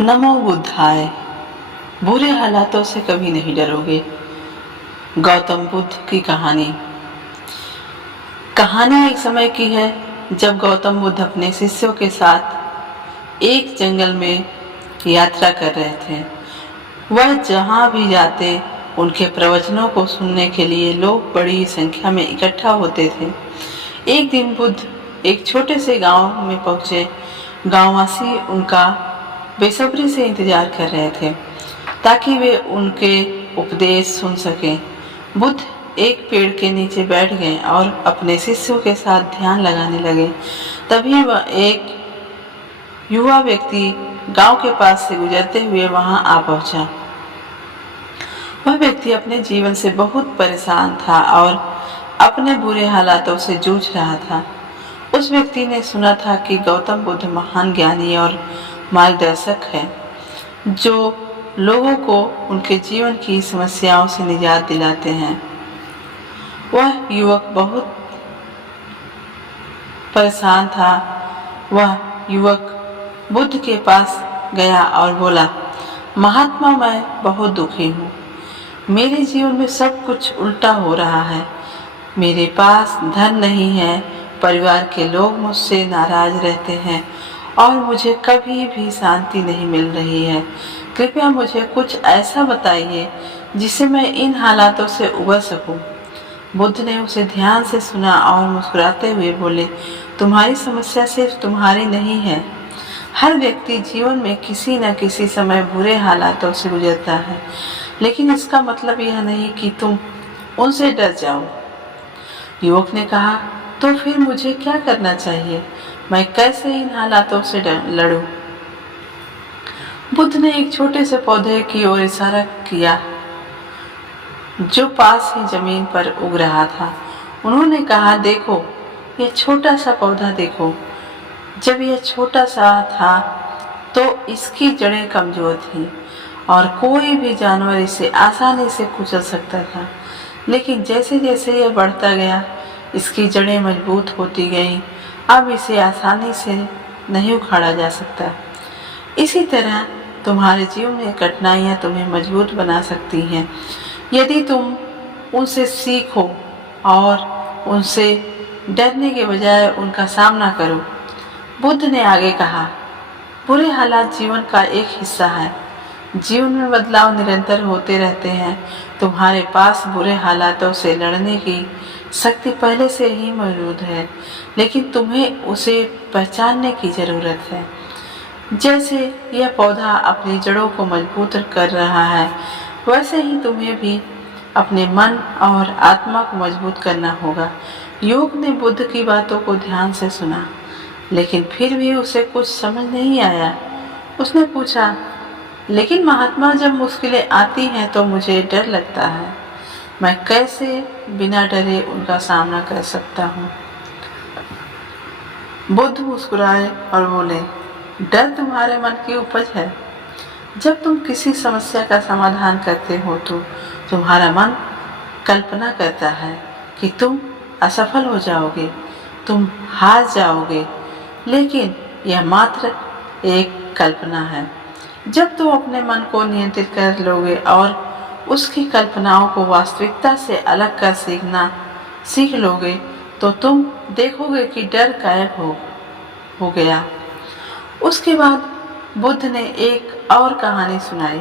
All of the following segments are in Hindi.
नमो बुद्धाय। बुरे हालातों से कभी नहीं डरोगे। गौतम बुद्ध की कहानी एक समय की है जब गौतम बुद्ध अपने शिष्यों के साथ एक जंगल में यात्रा कर रहे थे। वह जहाँ भी जाते उनके प्रवचनों को सुनने के लिए लोग बड़ी संख्या में इकट्ठा होते थे। एक दिन बुद्ध एक छोटे से गांव में पहुंचे। गांववासी उनका बेसब्री से इंतजार कर रहे थे ताकि वे उनके उपदेश सुन सकें। बुद्ध एक पेड़ के नीचे बैठ गए और अपने शिष्यों के साथ ध्यान लगाने लगे। तभी वह एक युवा व्यक्ति गांव के पास से गुजरते हुए वहां आ पहुंचा। वह व्यक्ति अपने जीवन से बहुत परेशान था और अपने बुरे हालातों से जूझ रहा था। उस व्यक्ति ने सुना था कि गौतम बुद्ध महान ज्ञानी और मार्गदर्शक है जो लोगों को उनके जीवन की समस्याओं से निजात दिलाते हैं। वह युवक बहुत परेशान था। वह युवक बुद्ध के पास गया और बोला, महात्मा, मैं बहुत दुखी हूँ। मेरे जीवन में सब कुछ उल्टा हो रहा है। मेरे पास धन नहीं है, परिवार के लोग मुझसे नाराज रहते हैं और मुझे कभी भी शांति नहीं मिल रही है। कृपया मुझे कुछ ऐसा बताइए जिससे मैं इन हालातों से उबर सकूं। बुद्ध ने उसे ध्यान से सुना और मुस्कुराते हुए बोले, तुम्हारी समस्या सिर्फ तुम्हारी नहीं है। हर व्यक्ति जीवन में किसी न किसी समय बुरे हालातों से गुजरता है, लेकिन इसका मतलब यह नहीं कि तुम उनसे डर जाओ। युवक ने कहा, तो फिर मुझे क्या करना चाहिए? मैं कैसे इन हालातों से लड़ूं? बुद्ध ने एक छोटे से पौधे की ओर इशारा किया जो पास ही जमीन पर उग रहा था। उन्होंने कहा, देखो, यह छोटा सा पौधा देखो। जब यह छोटा सा था तो इसकी जड़ें कमजोर थी और कोई भी जानवर इसे आसानी से कुचल सकता था। लेकिन जैसे जैसे यह बढ़ता गया, इसकी जड़ें मजबूत होती गईं। अब इसे आसानी से नहीं उखाड़ा जा सकता। इसी तरह तुम्हारे जीवन में कठिनाइयाँ तुम्हें मजबूत बना सकती हैं यदि तुम उनसे सीखो और उनसे डरने के बजाय उनका सामना करो। बुद्ध ने आगे कहा, बुरे हालात जीवन का एक हिस्सा है। जीवन में बदलाव निरंतर होते रहते हैं। तुम्हारे पास बुरे हालातों से लड़ने की शक्ति पहले से ही मौजूद है, लेकिन तुम्हें उसे पहचानने की जरूरत है। जैसे यह पौधा अपनी जड़ों को मजबूत कर रहा है, वैसे ही तुम्हें भी अपने मन और आत्मा को मजबूत करना होगा। युवक ने बुद्ध की बातों को ध्यान से सुना, लेकिन फिर भी उसे कुछ समझ नहीं आया। उसने पूछा, लेकिन महात्मा, जब मुश्किलें आती हैं तो मुझे डर लगता है। मैं कैसे बिना डरे उनका सामना कर सकता हूँ? बुद्ध मुस्कुराए और बोले, डर तुम्हारे मन की उपज है। जब तुम किसी समस्या का समाधान करते हो तो तुम्हारा मन कल्पना करता है कि तुम असफल हो जाओगे, तुम हार जाओगे, लेकिन यह मात्र एक कल्पना है। जब तुम अपने मन को नियंत्रित कर लोगे और उसकी कल्पनाओं को वास्तविकता से अलग कर सीख लोगे तो तुम देखोगे कि डर गायब हो गया। उसके बाद बुद्ध ने एक और कहानी सुनाई।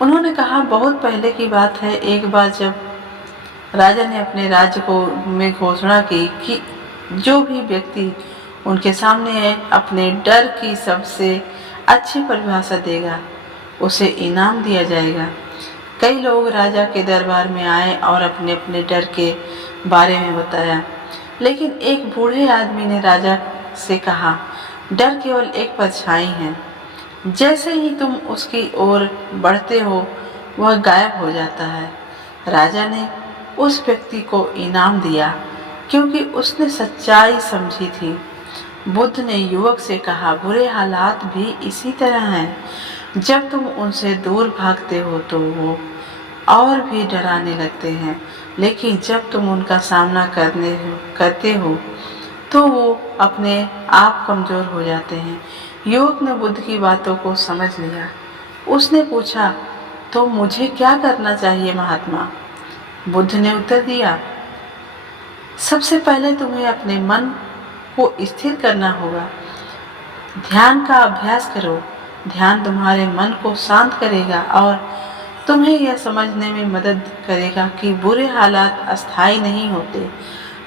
उन्होंने कहा, बहुत पहले की बात है। एक बार जब राजा ने अपने राज्य में घोषणा की कि जो भी व्यक्ति उनके सामने अपने डर की सबसे अच्छी परिभाषा देगा उसे इनाम दिया जाएगा। कई लोग राजा के दरबार में आए और अपने अपने डर के बारे में बताया, लेकिन एक बूढ़े आदमी ने राजा से कहा, डर केवल एक परछाई है। जैसे ही तुम उसकी ओर बढ़ते हो वह गायब हो जाता है। राजा ने उस व्यक्ति को इनाम दिया क्योंकि उसने सच्चाई समझी थी। बुद्ध ने युवक से कहा, बुरे हालात भी इसी तरह हैं। जब तुम उनसे दूर भागते हो तो वो और भी डराने लगते हैं, लेकिन जब तुम उनका सामना करते हो तो वो अपने आप कमज़ोर हो जाते हैं। युवक ने बुद्ध की बातों को समझ लिया। उसने पूछा, तो मुझे क्या करना चाहिए महात्मा? बुद्ध ने उत्तर दिया, सबसे पहले तुम्हें अपने मन को स्थिर करना होगा। ध्यान का अभ्यास करो। ध्यान तुम्हारे मन को शांत करेगा और तुम्हें यह समझने में मदद करेगा कि बुरे हालात अस्थायी नहीं होते,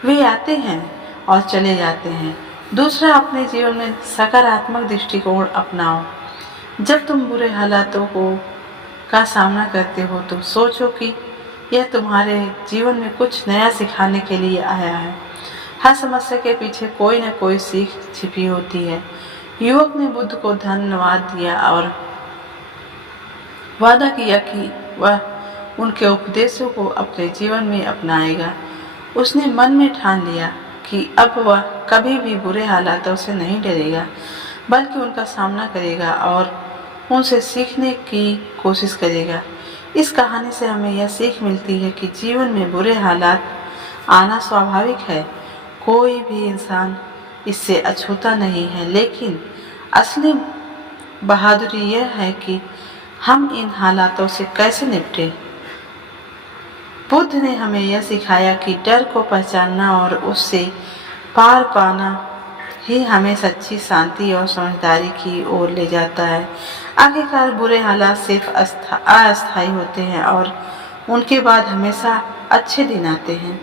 वे आते हैं और चले जाते हैं। दूसरा, अपने जीवन में सकारात्मक दृष्टिकोण अपनाओ। जब तुम बुरे हालातों का सामना करते हो तो सोचो कि यह तुम्हारे जीवन में कुछ नया सिखाने के लिए आया है। हर समस्या के पीछे कोई न कोई सीख छिपी होती है। युवक ने बुद्ध को धन्यवाद दिया और वादा किया कि वह उनके उपदेशों को अपने जीवन में अपनाएगा। उसने मन में ठान लिया कि अब वह कभी भी बुरे हालातों से नहीं डरेगा, बल्कि उनका सामना करेगा और उनसे सीखने की कोशिश करेगा। इस कहानी से हमें यह सीख मिलती है कि जीवन में बुरे हालात आना स्वाभाविक है। कोई भी इंसान इससे अछूता नहीं है, लेकिन असली बहादुरी यह है कि हम इन हालातों से कैसे निपटें। बुद्ध ने हमें यह सिखाया कि डर को पहचानना और उससे पार पाना ही हमें सच्ची शांति और समझदारी की ओर ले जाता है। आखिरकार बुरे हालात सिर्फ अस्थायी होते हैं और उनके बाद हमेशा अच्छे दिन आते हैं।